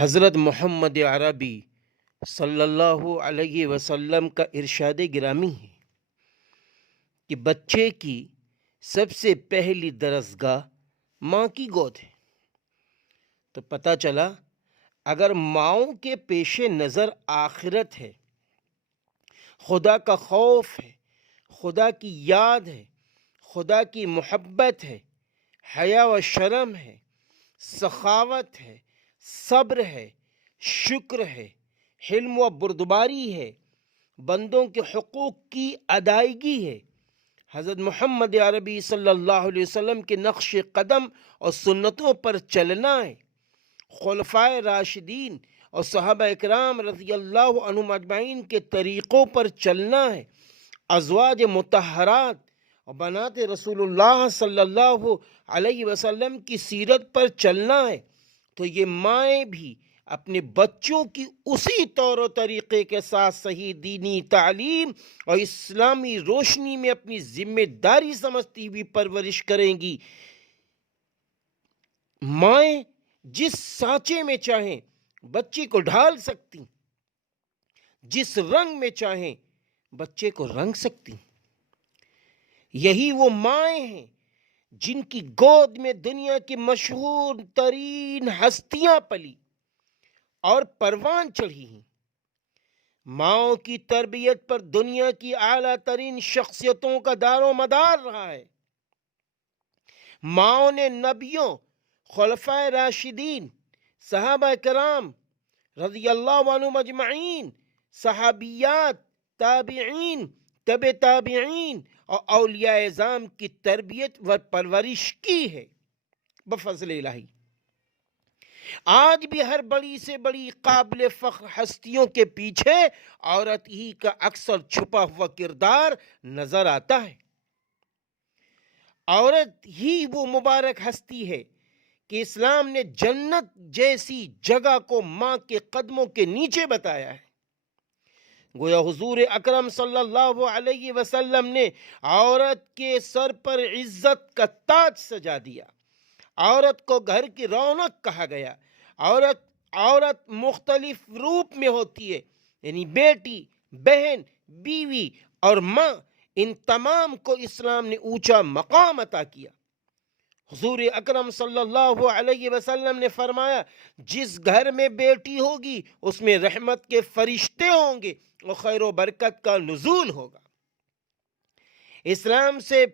حضرت محمد عربی صلی اللہ علیہ وسلم کا ارشاد گرامی ہے کہ بچے کی سب سے پہلی درسگاہ ماں کی گود ہے۔ تو پتہ چلا اگر ماؤں کے پیش نظر آخرت ہے، خدا کا خوف ہے، خدا کی یاد ہے، خدا کی محبت ہے، حیا و شرم ہے، سخاوت ہے، صبر ہے، شکر ہے، حلم و بردباری ہے، بندوں کے حقوق کی ادائیگی ہے، حضرت محمد عربی صلی اللہ علیہ وسلم کے نقش قدم اور سنتوں پر چلنا ہے، خلفائے راشدین اور صحابہ اکرام رضی اللہ عنہم اجمعین کے طریقوں پر چلنا ہے، ازواج مطہرات اور بنات رسول اللہ صلی اللہ علیہ وسلم کی سیرت پر چلنا ہے، تو یہ مائیں بھی اپنے بچوں کی اسی طور و طریقے کے ساتھ صحیح دینی تعلیم اور اسلامی روشنی میں اپنی ذمہ داری سمجھتی ہوئی پرورش کریں گی۔ مائیں جس سانچے میں چاہیں بچے کو ڈھال سکتی، جس رنگ میں چاہیں بچے کو رنگ سکتی۔ یہی وہ مائیں ہیں جن کی گود میں دنیا کی مشہور ترین ہستیاں پلی اور پروان چڑھی ہیں۔ ماؤں کی تربیت پر دنیا کی اعلیٰ ترین شخصیتوں کا دار و مدار رہا ہے۔ ماؤں نے نبیوں، خلفائے راشدین، صحابہ کرام رضی اللہ عنہم اجمعین، صحابیات، تابعین، تبع تابعین اور اولیاء اعظام کی تربیت و پرورش کی ہے بفضل الہی۔ آج بھی ہر بڑی سے بڑی قابل فخر ہستیوں کے پیچھے عورت ہی کا اکثر چھپا ہوا کردار نظر آتا ہے۔ عورت ہی وہ مبارک ہستی ہے کہ اسلام نے جنت جیسی جگہ کو ماں کے قدموں کے نیچے بتایا ہے۔ گویا حضور اکرم صلی اللہ علیہ وسلم نے عورت کے سر پر عزت کا تاج سجا دیا۔ عورت کو گھر کی رونق کہا گیا۔ عورت مختلف روپ میں ہوتی ہے، یعنی بیٹی، بہن، بیوی اور ماں، ان تمام کو اسلام نے اونچا مقام عطا کیا۔ حضور اکرم صلی اللہ علیہ وسلم نے فرمایا، جس گھر میں بیٹی ہوگی اس میں رحمت کے فرشتے ہوں گے اور خیر و برکت کا نزول ہوگا۔ اسلام سے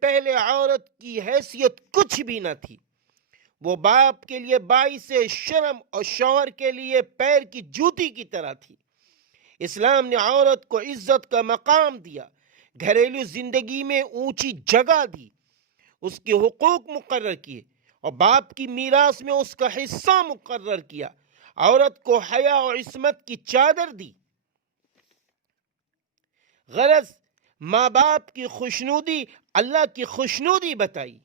پہلے عورت کی حیثیت کچھ بھی نہ تھی۔ وہ باپ کے لیے باعث شرم اور شوہر کے لیے پیر کی جوتی کی طرح تھی۔ اسلام نے عورت کو عزت کا مقام دیا، گھریلو زندگی میں اونچی جگہ دی، اس کے حقوق مقرر کیے اور باپ کی میراث میں اس کا حصہ مقرر کیا۔ عورت کو حیا اور عصمت کی چادر دی۔ غرض ماں باپ کی خوشنودی اللہ کی خوشنودی بتائی۔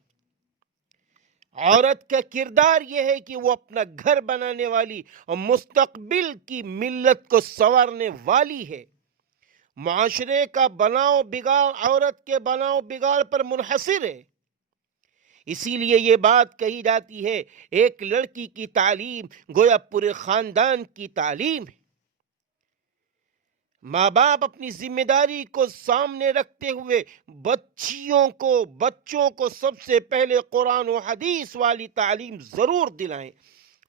عورت کا کردار یہ ہے کہ وہ اپنا گھر بنانے والی اور مستقبل کی ملت کو سنوارنے والی ہے۔ معاشرے کا بناؤ بگاڑ عورت کے بناؤ بگاڑ پر منحصر ہے۔ اسی لیے یہ بات کہی جاتی ہے، ایک لڑکی کی تعلیم گویا پورے خاندان کی تعلیم ہے۔ ماں باپ اپنی ذمہ داری کو سامنے رکھتے ہوئے بچوں کو سب سے پہلے قرآن و حدیث والی تعلیم ضرور دلائیں،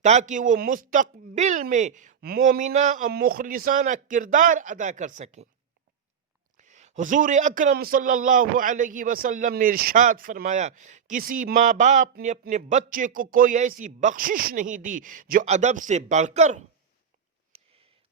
تاکہ وہ مستقبل میں مومنہ اور مخلصانہ کردار ادا کر سکیں۔ حضور اکرم صلی اللہ علیہ وسلم نے ارشاد فرمایا، کسی ماں باپ نے اپنے بچے کو کوئی ایسی بخشش نہیں دی جو ادب سے بڑھ کر ہو۔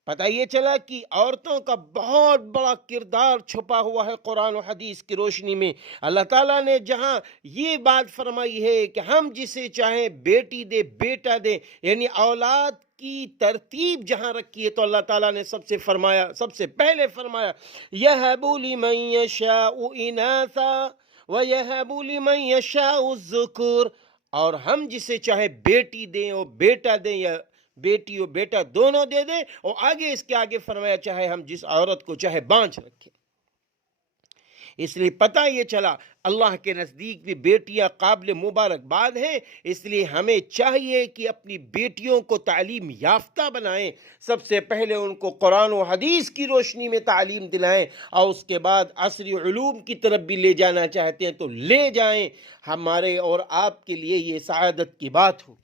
پتہ یہ چلا کہ عورتوں کا بہت بڑا کردار چھپا ہوا ہے قرآن و حدیث کی روشنی میں۔ اللہ تعالیٰ نے جہاں یہ بات فرمائی ہے کہ ہم جسے چاہیں بیٹی دے بیٹا دے، یعنی اولاد کی ترتیب جہاں رکھی ہے، تو اللہ تعالیٰ نے سب سے پہلے فرمایا، يَهَبُ لِمَن يَشَاءُ إِنَاثًا وَيَهَبُ لِمَن يَشَاءُ الذُّكُورَ، اور ہم جسے چاہے بیٹی دیں اور بیٹا دیں، یا بیٹی اور بیٹا دونوں دے دیں، اور اس کے آگے فرمایا چاہے ہم جس عورت کو چاہے بانجھ رکھیں۔ اس لیے پتہ یہ چلا اللہ کے نزدیک بھی بیٹیاں قابل مبارکباد ہیں، اس لیے ہمیں چاہیے کہ اپنی بیٹیوں کو تعلیم یافتہ بنائیں، سب سے پہلے ان کو قرآن و حدیث کی روشنی میں تعلیم دلائیں، اور اس کے بعد عصری علوم کی طرف بھی لے جانا چاہتے ہیں تو لے جائیں، ہمارے اور آپ کے لیے یہ سعادت کی بات ہوگی۔